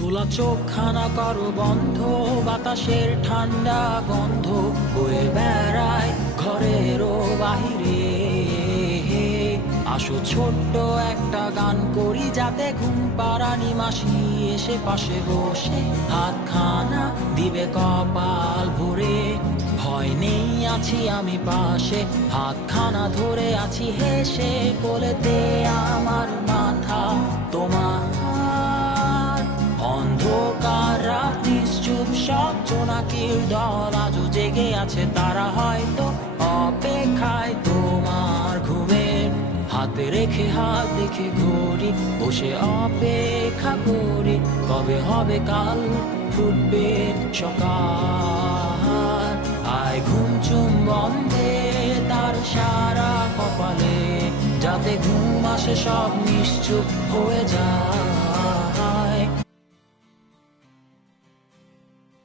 খোলা চোখখানা করো বন্ধ, বাতাসের ঠান্ডা গন্ধ বয়ে বেড়ায় ঘরেরও বাহিরে। আসো ছোট্ট একটা গান করি, যাতে ঘুম পাড়ানি মাসি এসে পাশে বসে হাতখানা দিবে কপাল ভরে। ভয় নেই, আছি আমি পাশে, হাতখানা ধরে আছি হেসে, কোলেতে আমার মাথা তোমার। অন্ধকার রাত নিশ্চুপ, সব জোনাকির দল আজও জেগে আছে, তারা হয়তো অপেক্ষায় তোমার ঘুমের। হাতে রেখে হাত দেখে ঘড়ি, বসে অপেক্ষা করি, কবে হবে কাল, ফুটবে সকাল। আয় ঘুম চুম বন্ধে তার সারা কপালে, যাতে ঘুম আসে সব নিশ্চুপ হয়ে যায়।